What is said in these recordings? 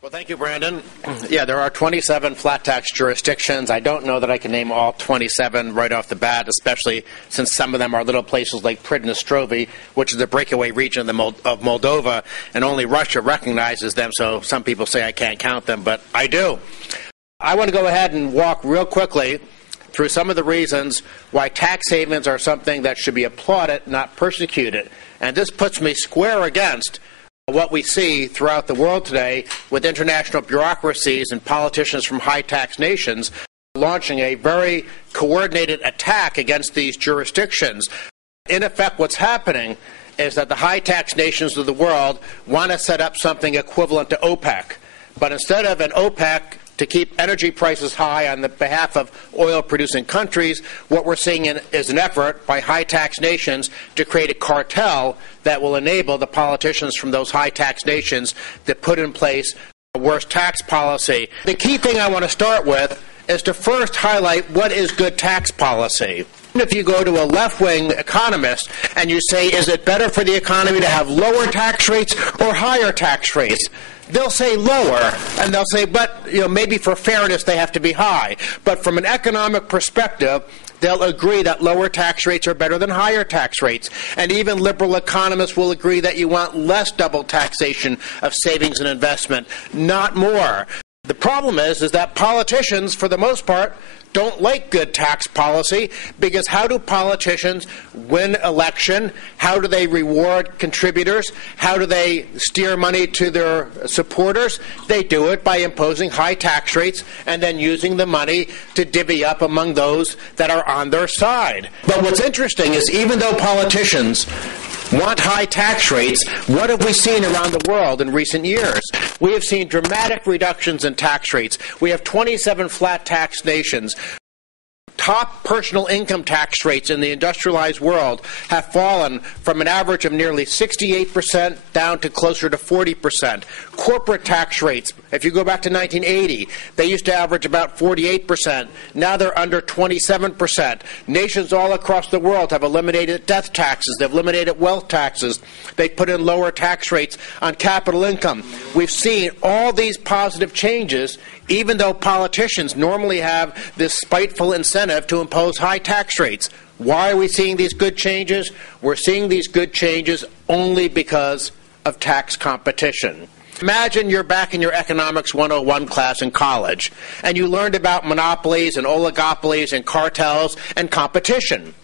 Well, thank you, Brandon. Yeah, there are 27 flat tax jurisdictions. I don't know that I can name all 27 right off the bat, especially since some of them are little places like Pridnestrovy, which is the breakaway region of Moldova, and only Russia recognizes them, so some people say I can't count them, but I do. I want to go ahead and walk real quickly through some of the reasons why tax havens are something that should be applauded, not persecuted. And this puts me square against what we see throughout the world today with international bureaucracies and politicians from high-tax nations launching a very coordinated attack against these jurisdictions. In effect, what's happening is that the high-tax nations of the world want to set up something equivalent to OPEC. But instead of an OPEC to keep energy prices high on the behalf of oil-producing countries, what we're seeing is an effort by high-tax nations to create a cartel that will enable the politicians from those high-tax nations to put in place a worse tax policy. The key thing I want to start with is to first highlight what is good tax policy. If you go to a left-wing economist and you say, is it better for the economy to have lower tax rates or higher tax rates? They'll say lower, and they'll say, but maybe for fairness they have to be high. But from an economic perspective, they'll agree that lower tax rates are better than higher tax rates. And even liberal economists will agree that you want less double taxation of savings and investment, not more. The problem is that politicians, for the most part, don't like good tax policy, because how do politicians win election? How do they reward contributors? How do they steer money to their supporters? They do it by imposing high tax rates and then using the money to divvy up among those that are on their side. But what's interesting is even though politicians want high tax rates, what have we seen around the world in recent years? We have seen dramatic reductions in tax rates. We have 27 flat tax nations. Top personal income tax rates in the industrialized world have fallen from an average of nearly 68% down to closer to 40%. Corporate tax rates, if you go back to 1980, they used to average about 48%. Now they're under 27%. Nations all across the world have eliminated death taxes. They've eliminated wealth taxes. They've put in lower tax rates on capital income. We've seen all these positive changes, even though politicians normally have this spiteful incentive to impose high tax rates. Why are we seeing these good changes? We're seeing these good changes only because of tax competition. Imagine you're back in your Economics 101 class in college, and you learned about monopolies and oligopolies and cartels and competition.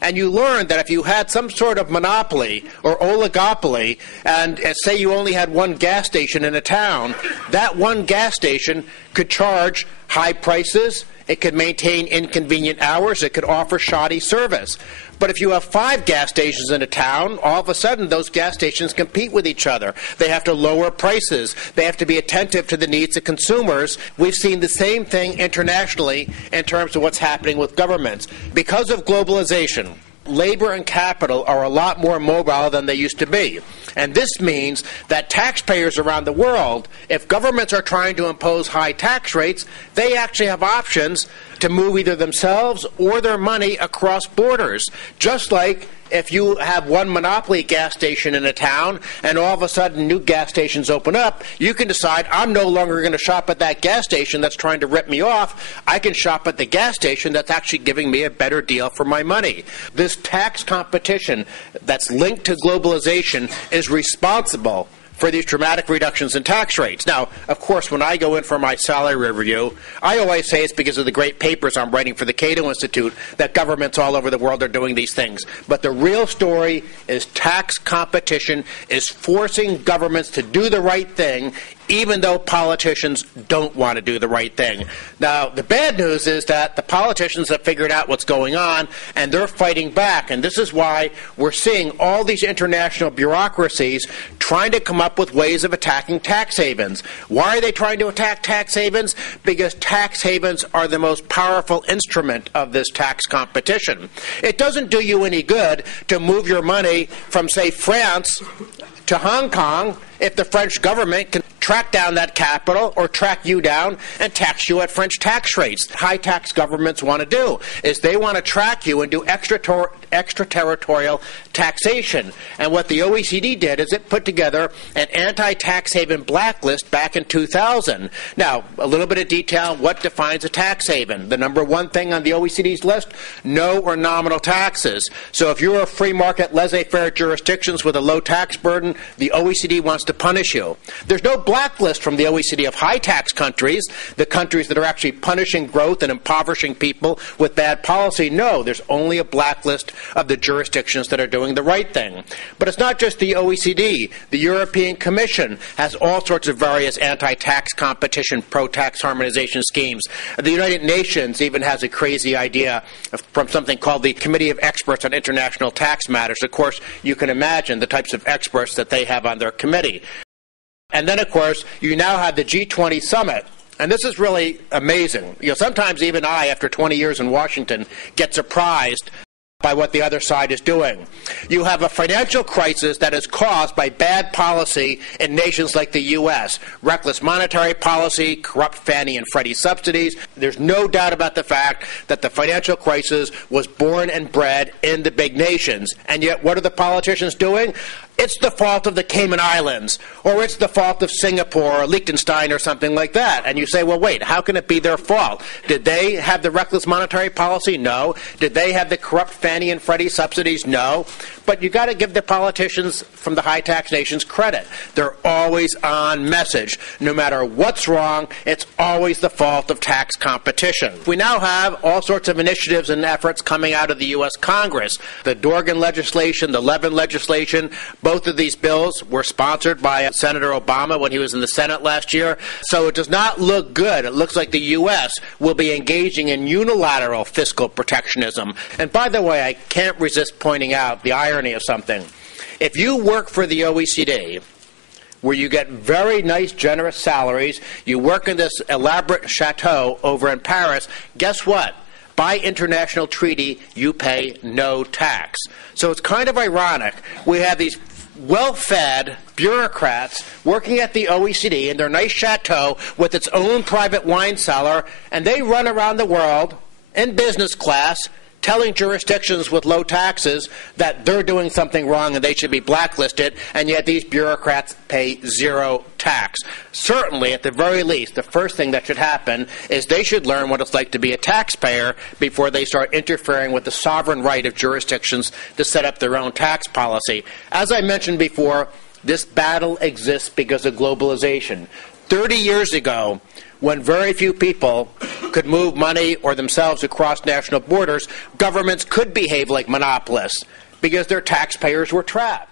And you learned that if you had some sort of monopoly or oligopoly, and say you only had one gas station in a town, that one gas station could charge high prices, it could maintain inconvenient hours, it could offer shoddy service. But if you have 5 gas stations in a town, all of a sudden those gas stations compete with each other. They have to lower prices. They have to be attentive to the needs of consumers. We've seen the same thing internationally in terms of what's happening with governments. Because of globalization, labor and capital are a lot more mobile than they used to be. And this means that taxpayers around the world, if governments are trying to impose high tax rates, they actually have options to move either themselves or their money across borders. Just like if you have one monopoly gas station in a town and all of a sudden new gas stations open up, you can decide, I'm no longer going to shop at that gas station that's trying to rip me off. I can shop at the gas station that's actually giving me a better deal for my money. This tax competition that's linked to globalization is responsible for these dramatic reductions in tax rates. Now, of course, when I go in for my salary review, I always say it's because of the great papers I'm writing for the Cato Institute that governments all over the world are doing these things. But the real story is tax competition is forcing governments to do the right thing, even though politicians don't want to do the right thing. Now, the bad news is that the politicians have figured out what's going on, and they're fighting back. And this is why we're seeing all these international bureaucracies trying to come up with ways of attacking tax havens. Why are they trying to attack tax havens? Because tax havens are the most powerful instrument of this tax competition. It doesn't do you any good to move your money from, say, France to Hong Kong if the French government can track down that capital or track you down and tax you at French tax rates. High tax governments want to do is they want to track you and do extraterritorial taxation. And what the OECD did is it put together an anti-tax haven blacklist back in 2000. Now, a little bit of detail, what defines a tax haven? The number one thing on the OECD's list, no or nominal taxes. So if you're a free market, laissez-faire jurisdictions with a low tax burden, the OECD wants to punish you. There's no blacklist from the OECD of high tax countries, the countries that are actually punishing growth and impoverishing people with bad policy. No, there's only a blacklist of the jurisdictions that are doing the right thing. But it's not just the OECD. The European Commission has all sorts of various anti-tax competition, pro-tax harmonization schemes. The United Nations even has a crazy idea from something called the Committee of Experts on International Tax Matters. Of course, you can imagine the types of experts that they have on their committee. And then, of course, you now have the G20 summit. And this is really amazing. Sometimes even I, after 20 years in Washington, get surprised by what the other side is doing. You have a financial crisis that is caused by bad policy in nations like the U.S. Reckless monetary policy, corrupt Fannie and Freddie subsidies. There's no doubt about the fact that the financial crisis was born and bred in the big nations. And yet, what are the politicians doing? It's the fault of the Cayman Islands, or it's the fault of Singapore or Liechtenstein or something like that. And you say, well, wait, how can it be their fault? Did they have the reckless monetary policy? No. Did they have the corrupt Fannie and Freddie subsidies? No. But you got to give the politicians from the high tax nations credit. They're always on message. No matter what's wrong, it's always the fault of tax competition. We now have all sorts of initiatives and efforts coming out of the U.S. Congress. The Dorgan legislation, the Levin legislation, both of these bills were sponsored by Senator Obama when he was in the Senate last year. So it does not look good. It looks like the U.S. will be engaging in unilateral fiscal protectionism. And by the way, I can't resist pointing out the irony of something. If you work for the OECD, where you get very nice, generous salaries, you work in this elaborate chateau over in Paris, guess what? By international treaty, you pay no tax. So it's kind of ironic. We have these well-fed bureaucrats working at the OECD in their nice chateau with its own private wine cellar, and they run around the world in business class telling jurisdictions with low taxes that they're doing something wrong and they should be blacklisted, and yet these bureaucrats pay zero tax. Certainly, at the very least, the first thing that should happen is they should learn what it's like to be a taxpayer before they start interfering with the sovereign right of jurisdictions to set up their own tax policy. As I mentioned before, this battle exists because of globalization. 30 years ago, when very few people could move money or themselves across national borders, governments could behave like monopolists because their taxpayers were trapped.